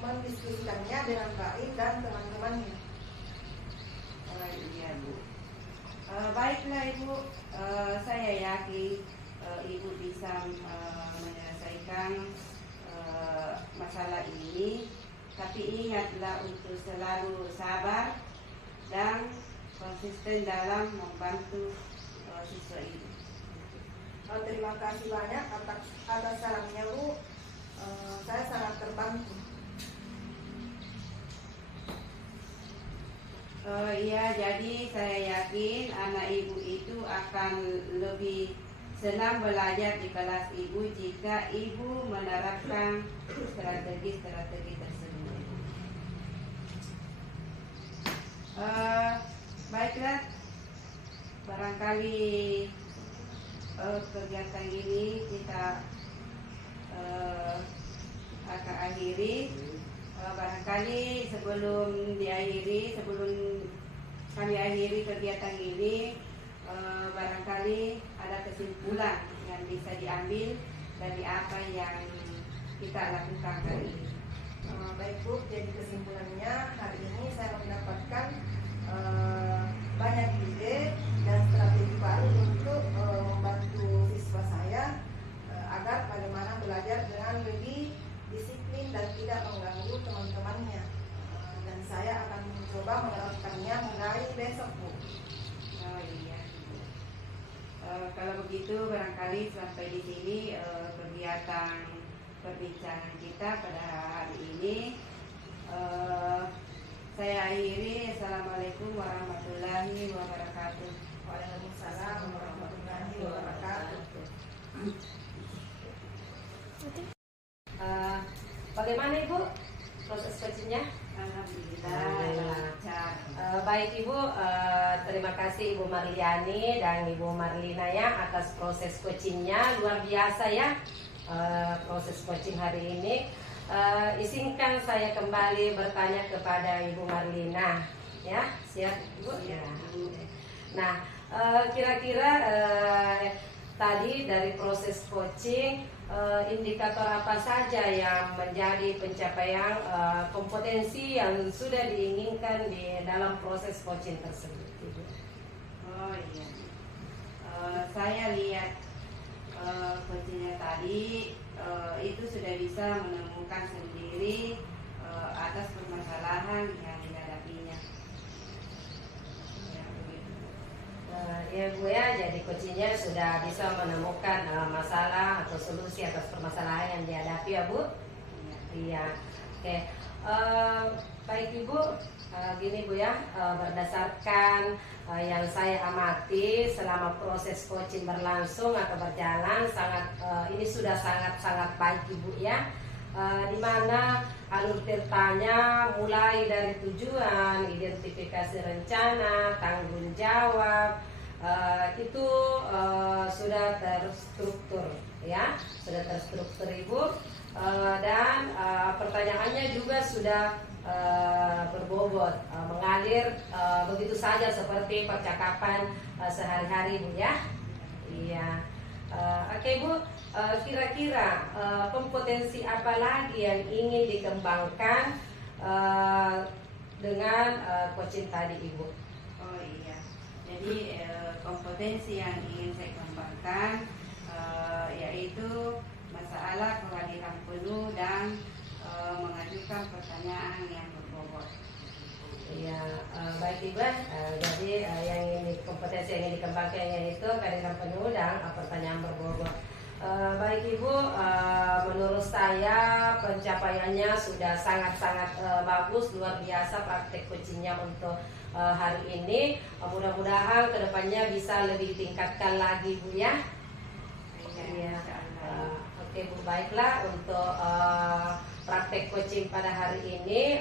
mendiskusikannya dengan Mbak Im dan teman-temannya. Iya, Bu. Baiklah, Ibu. Saya yakin Ibu bisa menyelesaikan masalah ini. Tapi ingatlah untuk selalu sabar dan konsisten dalam membantu siswa ini. Terima kasih banyak atas sarannya, Bu. Saya sangat terbantu. Iya, jadi saya yakin anak Ibu itu akan lebih senang belajar di kelas Ibu jika Ibu menerapkan strategi-strategi tersebut. Baiklah, barangkali kegiatan ini kita akan akhiri. Barangkali sebelum kami akhiri kegiatan ini, barangkali ada kesimpulan yang bisa diambil dari apa yang kita lakukan hari ini. Baik, Bu, jadi kesimpulannya hari ini saya mendapatkan banyak ide dan strategi baru untuk membantu siswa saya agar bagaimana belajar dengan lebih disiplin dan tidak mengganggu teman-temannya. Dan saya akan mencoba menerapkannya mulai besok, Bu. Oh iya. Kalau begitu barangkali sampai di sini kegiatan perbincangan kita pada hari ini. Saya akhiri. Assalamualaikum warahmatullahi wabarakatuh. Waalaikumsalam warahmatullahi wabarakatuh. Bagaimana Ibu proses coachingnya? Alhamdulillah. Baik Ibu, terima kasih Ibu Marliani dan Ibu Marlina ya atas proses coachingnya, luar biasa ya. Proses coaching hari ini. Izinkan saya kembali bertanya kepada Ibu Marlina, ya, siap Ibu? Ya. Nah, kira-kira tadi dari proses coaching, indikator apa saja yang menjadi pencapaian kompetensi yang sudah diinginkan di dalam proses coaching tersebut, Ibu? Oh iya. Saya lihat coachingnya tadi itu sudah bisa menemukan sendiri atas permasalahan yang dihadapinya. Ya, begitu. Ya Bu ya, jadi coachingnya sudah bisa menemukan masalah atau solusi atas permasalahan yang dihadapi ya Bu. Iya. Oke. Baik Ibu, gini Bu ya, berdasarkan yang saya amati selama proses coaching berlangsung atau berjalan, ini sudah sangat baik Ibu ya. di mana alur tirtanya mulai dari tujuan, identifikasi rencana, tanggung jawab, itu sudah terstruktur ya, sudah terstruktur Ibu. Dan pertanyaannya juga sudah berbobot, mengalir begitu saja seperti percakapan sehari-hari Bu ya. Iya. Oke Bu, kira-kira kompetensi apa lagi yang ingin dikembangkan dengan coaching tadi Ibu? Oh iya, jadi kompetensi yang ingin saya kembangkan yaitu masalah kehadiran penuh dan mengajukan pertanyaan yang berbobot. Iya, baik Ibu. Jadi yang ini kompetensi yang ingin dikembangkan yaitu kehadiran penuh dan pertanyaan berbobot. Baik Ibu, menurut saya pencapaiannya sudah sangat-sangat bagus, luar biasa praktek coachingnya untuk hari ini. Mudah-mudahan kedepannya bisa lebih ditingkatkan lagi Bu ya. Iya. Oke Bu, baiklah untuk praktek coaching pada hari ini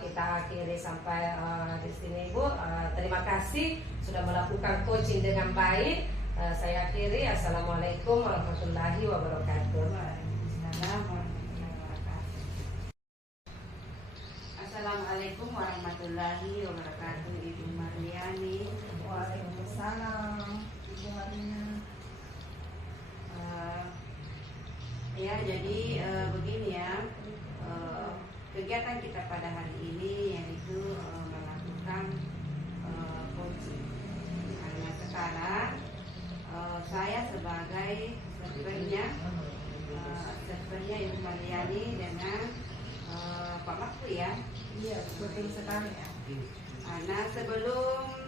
kita akhiri sampai di sini Bu. Terima kasih sudah melakukan coaching dengan baik. Saya akhiri. Assalamualaikum warahmatullahi wabarakatuh. Waalaikumsalam warahmatullahi wabarakatuh. Assalamualaikum warahmatullahi wabarakatuh, Ibu Marliani. Waalaikumsalam Ibu Marina. Ya, jadi begini ya, kegiatan kita pada hari ini yaitu melakukan coaching. Karena sekarang saya sebagai servernya Ibu Marliani dengan Pak Makfu ya. Iya, betul sekali ya. Nah, sebelum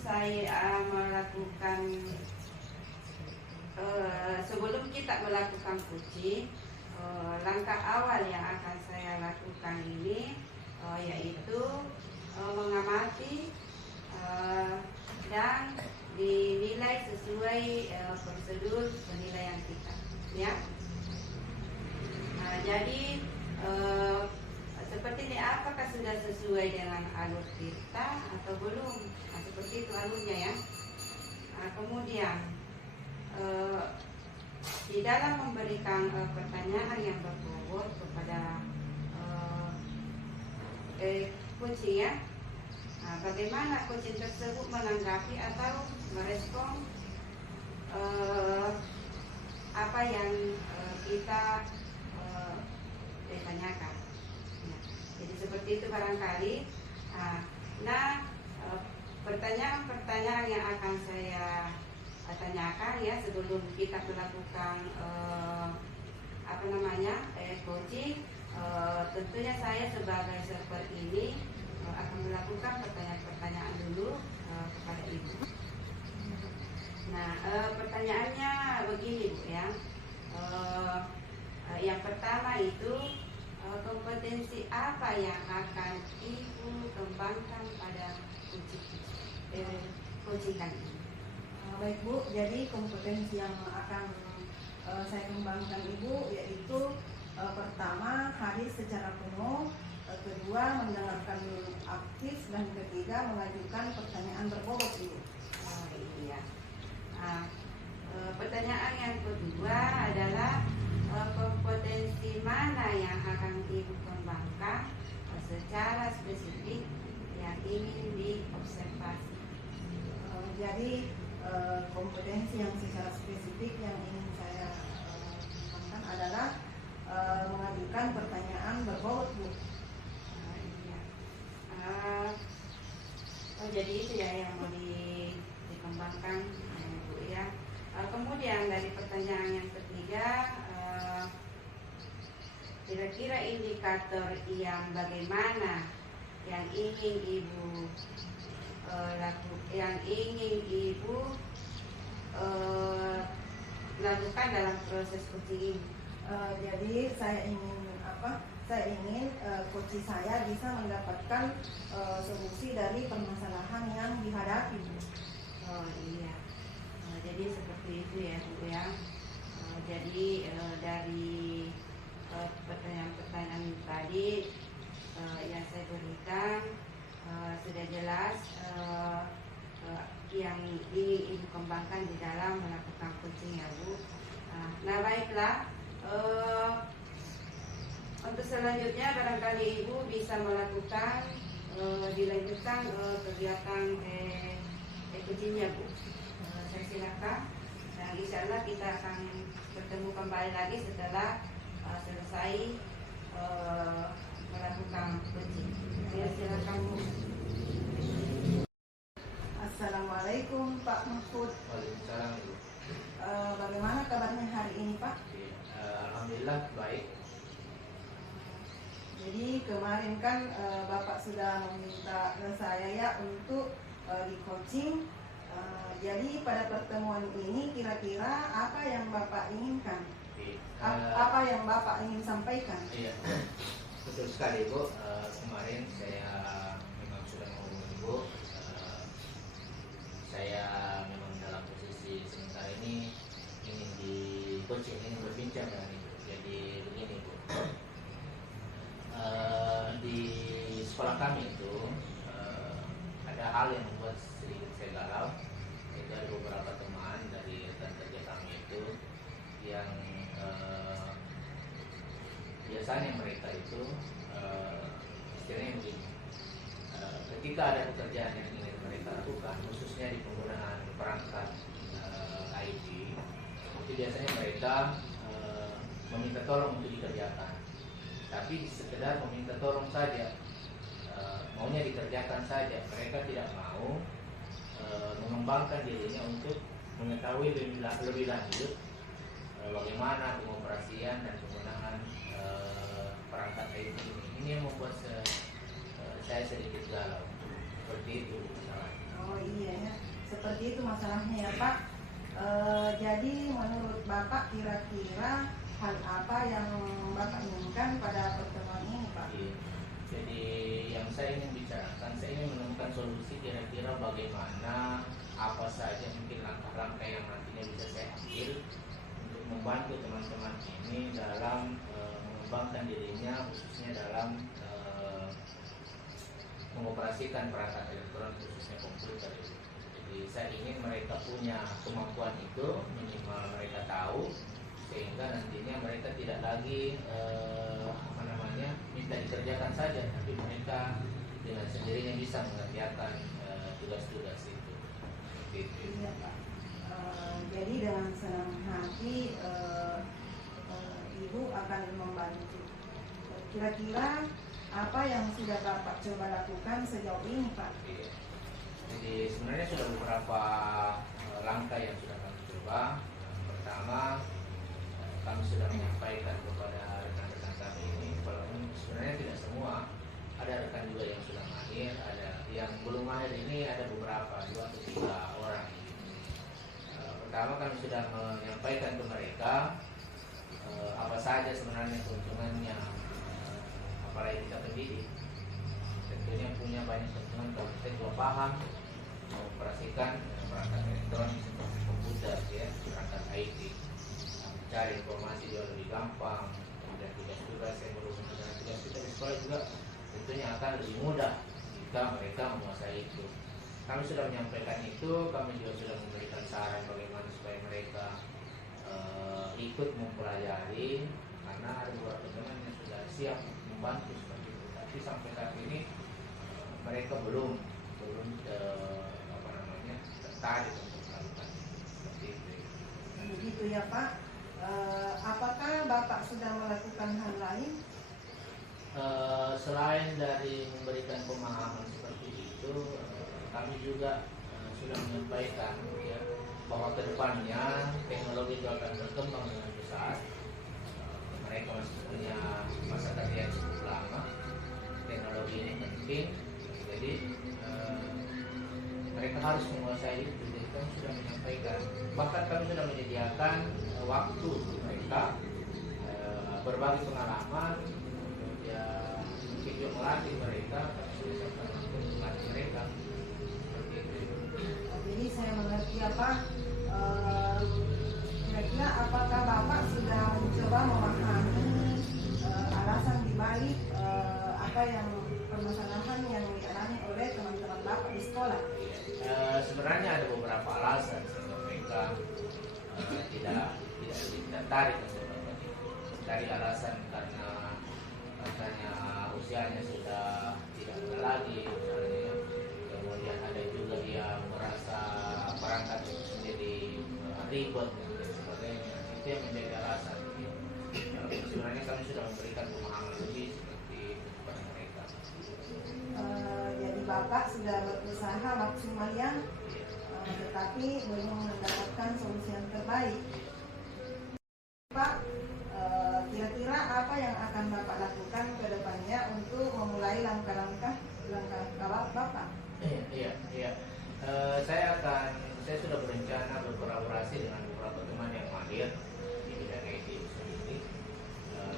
saya melakukan sebelum kita melakukan coaching, langkah awal yang akan saya lakukan ini yaitu mengamati dan dinilai sesuai prosedur penilaian kita, ya. Nah, jadi seperti ini, apakah sudah sesuai dengan alur kita atau belum? Nah, seperti itu alurnya ya. Nah, kemudian di dalam memberikan pertanyaan yang berbobot kepada coaching ya, bagaimana coaching tersebut menanggapi atau merespon apa yang kita ditanyakan. Jadi seperti itu barangkali. Nah, pertanyaan-pertanyaan yang akan saya tanyakan ya sebelum kita melakukan coaching, tentunya saya sebagai server ini akan melakukan pertanyaan-pertanyaan dulu kepada Ibu. Nah, pertanyaannya begini Bu ya. Yang pertama itu kompetensi apa yang akan Ibu kembangkan pada coaching kali ini? Baik Bu, jadi kompetensi yang akan saya kembangkan Ibu yaitu pertama hadir secara penuh, kedua mendengarkan aktif, dan ketiga mengajukan pertanyaan berbobot Ibu. Iya. Pertanyaan yang kedua adalah kompetensi mana yang akan Ibu kembangkan secara spesifik yang ingin diobservasi. Jadi kompetensi yang secara spesifik yang ingin saya kembangkan adalah mengajukan pertanyaan berbobot Bu. Iya. Jadi itu ya yang mau dikembangkan Bu ya. Kemudian dari pertanyaan yang ketiga, kira-kira indikator yang bagaimana yang ingin Ibu lakukan dalam proses coaching ini. Jadi saya ingin coaching saya bisa mendapatkan solusi dari permasalahan yang dihadapi Bu. Oh iya. Jadi seperti itu ya Bu ya. Jadi dari perjuangkan di dalam melakukan coaching ya Bu. Nah baiklah, untuk selanjutnya barangkali Ibu bisa melakukan dilanjutkan kegiatan coachingnya Bu. Saya silakan. Dan insya Allah kita akan bertemu kembali lagi setelah selesai melakukan coaching. Ya, silakan Bu. Assalamualaikum Pak Mahfud. Waalaikumsalam Ibu. Bagaimana kabarnya hari ini Pak? Alhamdulillah baik. Jadi kemarin kan Bapak sudah meminta saya ya untuk di coaching. Jadi pada pertemuan ini kira-kira apa yang Bapak inginkan? Apa yang Bapak ingin sampaikan? Iya, betul sekali Bu. Kemarin saya memang sudah menghubungi Ibu. Saya memang dalam posisi sementara ini ingin di coaching, ingin berbincang dengan Ibu. Jadi begini Bu, di sekolah kami itu ada hal yang membuat sedikit saya galau. Itu ada beberapa teman dari rekan kerja kami itu yang biasanya mereka itu istilahnya begini, ketika ada pekerjaan yang ingin mereka lakukan, khususnya di penggunaan perangkat IT, itu biasanya mereka meminta tolong untuk dikerjakan. Tapi sekedar meminta tolong saja, maunya dikerjakan saja. Mereka tidak mau mengembangkan dirinya untuk mengetahui lebih lanjut bagaimana pengoperasian dan penggunaan perangkat IT ini. Ini yang membuat saya sedikit galau. Seperti itu masalahnya. Oh iya ya, seperti itu masalahnya ya Pak. Jadi menurut Bapak kira-kira hal apa yang Bapak inginkan pada pertemuan ini Pak? Iya. Jadi yang saya ingin bicarakan, saya ingin menemukan solusi kira-kira bagaimana, apa saja mungkin langkah-langkah yang nantinya bisa saya ambil untuk membantu teman-teman ini dalam mengembangkan dirinya, khususnya dalam mengoperasikan perangkat elektronik, khususnya komputer. Jadi saya ingin mereka punya kemampuan itu, minimal mereka tahu, sehingga nantinya mereka tidak lagi minta dikerjakan saja, tapi mereka dengan sendirinya bisa mengerjakan tugas-tugas itu. Iya Pak. Jadi dengan senang hati Ibu akan membantu. Kira-kira apa yang sudah Bapak coba lakukan sejauh ini Pak? Iya. Jadi sebenarnya sudah beberapa langkah yang sudah kami coba. Pertama, kami sudah menyampaikan kepada rekan-rekan kami ini, walaupun sebenarnya tidak semua, ada rekan juga yang sudah mahir, ada yang belum mahir ini ada beberapa, 2 atau 3 orang. Pertama kami sudah menyampaikan ke mereka apa saja sebenarnya keuntungannya, apalagi kita pendidik. Tentunya punya banyak keuntungan kalau kita juga paham mengoperasikan perangkat elektronik seperti komputer, ya, perangkat IT. Cari informasi jauh lebih gampang, kemudian tugas-tugas yang berhubungan dengan tugas kita di sekolah juga tentunya akan lebih mudah jika mereka menguasai itu. Kami sudah menyampaikan itu, kami juga sudah memberikan saran bagaimana supaya mereka ikut mempelajari, karena ada beberapa teman yang sudah siap membantu seperti itu. Tapi sampai saat ini mereka belum tertarik untuk melakukan seperti itu. Begitu ya Pak. Apakah Bapak sudah melakukan hal lain? Selain dari memberikan pemahaman seperti itu, kami juga sudah menyampaikan ya, bahwa kedepannya teknologi itu akan berkembang dengan pesat. Mereka masih punya masa kerja yang cukup lama. Teknologi ini penting, jadi mereka harus menguasai itu. Jadi kami sudah menyampaikan, bahkan kami sudah menyediakan waktu untuk mereka berbagi pengalaman, kemudian mungkin juga melatih mereka, kami sudah siapkan untuk melatih mereka seperti itu. Jadi saya mengerti apa, kira-kira apakah Bapak sudah mencoba memahami alasan dibalik apa yang permasalahan yang dialami oleh teman-teman Bapak di sekolah? Sebenarnya ada beberapa alasan sehingga mereka mereka tidak tertarik untuk melakukan itu dari alasan karena usianya sudah tidak muda lagi misalnya ya. Kemudian ada juga yang merasa perangkat itu sendiri ribet dan sebagainya, itu yang menjadi alasan ya. Sebenarnya kami sudah memberikan pemahaman lebih seperti itu kepada mereka. Jadi Bapak sudah berusaha maksimal ya, tetapi belum mendapatkan solusi yang terbaik. Pak, kira-kira apa yang akan Bapak lakukan ke depannya untuk memulai langkah-langkah Bapak? Iya. Saya sudah berencana berkolaborasi dengan beberapa teman yang mahir di bidang IT itu sendiri.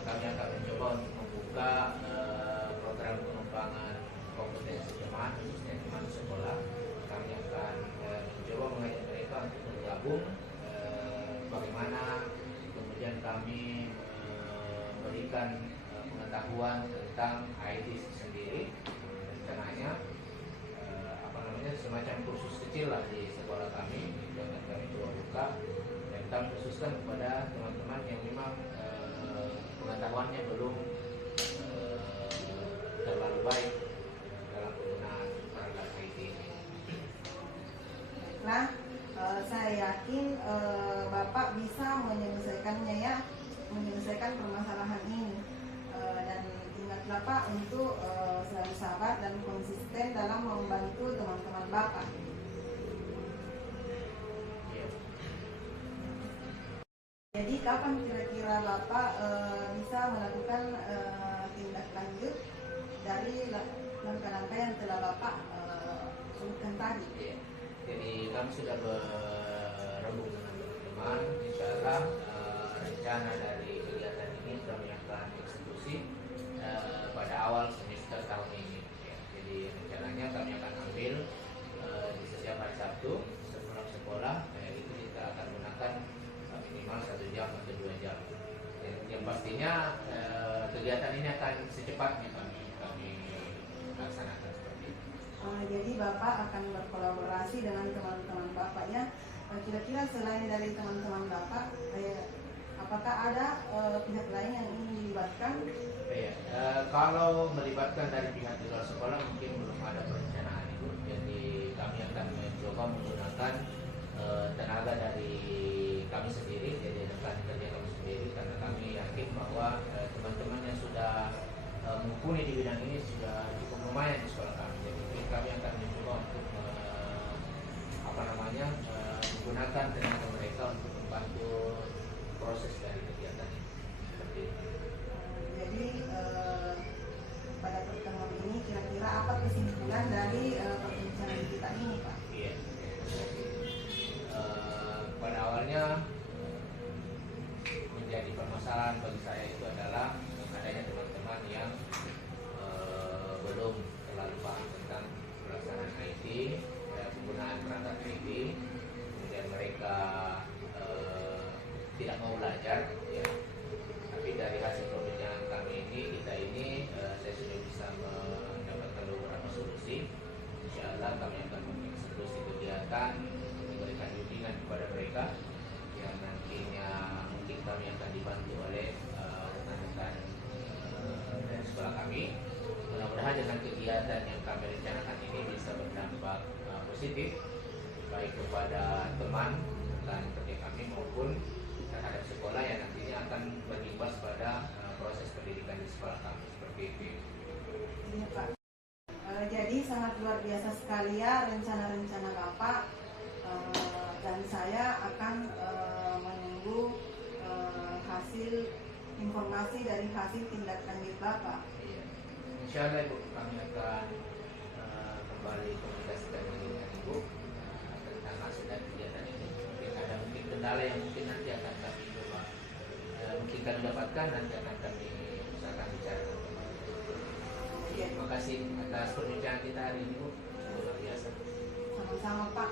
Kami akan mencoba untuk membuka program pengembangan kompetensi teman, khususnya teman sekolah. Kami akan mencoba mengajak mereka untuk bergabung. Bagaimana kemudian kami memberikan pengetahuan tentang IT itu sendiri. Rencananya semacam kursus kecil lah di sekolah kami yang akan kami coba buka, dan kami khususkan kepada teman-teman yang memang pengetahuannya belum terlalu baik dalam penggunaan perangkat IT ini. Nah, saya yakin Bapak bisa menyelesaikannya ya, menyelesaikan permasalahan ini. Dan ingatlah Pak untuk selalu sabar dan konsisten dalam membantu teman-teman Bapak. Jadi kapan kira-kira Bapak bisa melakukan tindak lanjut dari langkah-langkah yang telah Bapak sebutkan tadi? Jadi kami sudah berembuk dengan teman-teman. Insya Allah rencana dari kegiatan ini kami akan eksekusi pada awal semester tahun ini. Jadi rencananya kami akan ambil di setiap hari Sabtu sepulang sekolah. Itu kita akan gunakan minimal 1 jam atau 2 jam. Yang pastinya kegiatan ini akan secepatnya kami laksanakan seperti itu. Jadi Bapak akan berkolaborasi dengan teman-teman Bapak ya. Kira-kira selain dari teman-teman Bapak, apakah ada pihak lain yang ingin dilibatkan? Kalau melibatkan dari pihak di luar sekolah mungkin belum ada perencanaan itu. Jadi kami akan mencoba menggunakan tenaga dari kami sendiri, jadi rekan kerja kami sendiri, karena kami yakin bahwa teman-teman yang sudah mumpuni di bidang ini sudah cukup lumayan di sekolah kami. Jadi kami akan mencoba untuk menggunakan tenaga mereka untuk membantu proses dari kegiatan ini. Seperti itu. Jadi pada pertemuan ini kira-kira apa kesimpulan dari perbincangan kita ini, Pak? Iya. Pada awalnya menjadi permasalahan bagi saya itu adalah adanya teman-teman yang belum terlalu paham tentang pelaksanaan IT, penggunaan perangkat IT, kemudian mereka tidak mau belajar, ya. Tapi dari hasil perbincangan kami ini, saya sudah bisa mendapatkan beberapa solusi. Insya Allah kami akan mengeksekusi kegiatan, memberikan bimbingan kepada mereka yang nantinya mungkin kami akan dibantu oleh rekan-rekan dari sekolah kami. Mudah-mudahan dengan kegiatan yang kami rencanakan ini bisa berdampak positif baik kepada teman rekan kerja kami maupun terhadap sekolah yang nantinya akan berimbas pada proses pendidikan di sekolah kami. Seperti itu. Iya, Pak. Jadi sangat luar biasa sekali ya rencana-rencana Bapak, dan saya akan menunggu hasil informasi dari hasil tindak lanjut Bapak. Iya. Insya Allah Ibu, kami akan kembali komunikasikan dengan Ibu tentang hasil dari kegiatan ini. Mungkin kendala yang mungkin nanti akan kami coba mungkin kami dapatkan, nanti akan kami usahakan bicarakan. Terima kasih atas perbincangan kita hari ini, Bu. Luar biasa. Sama-sama, Pak.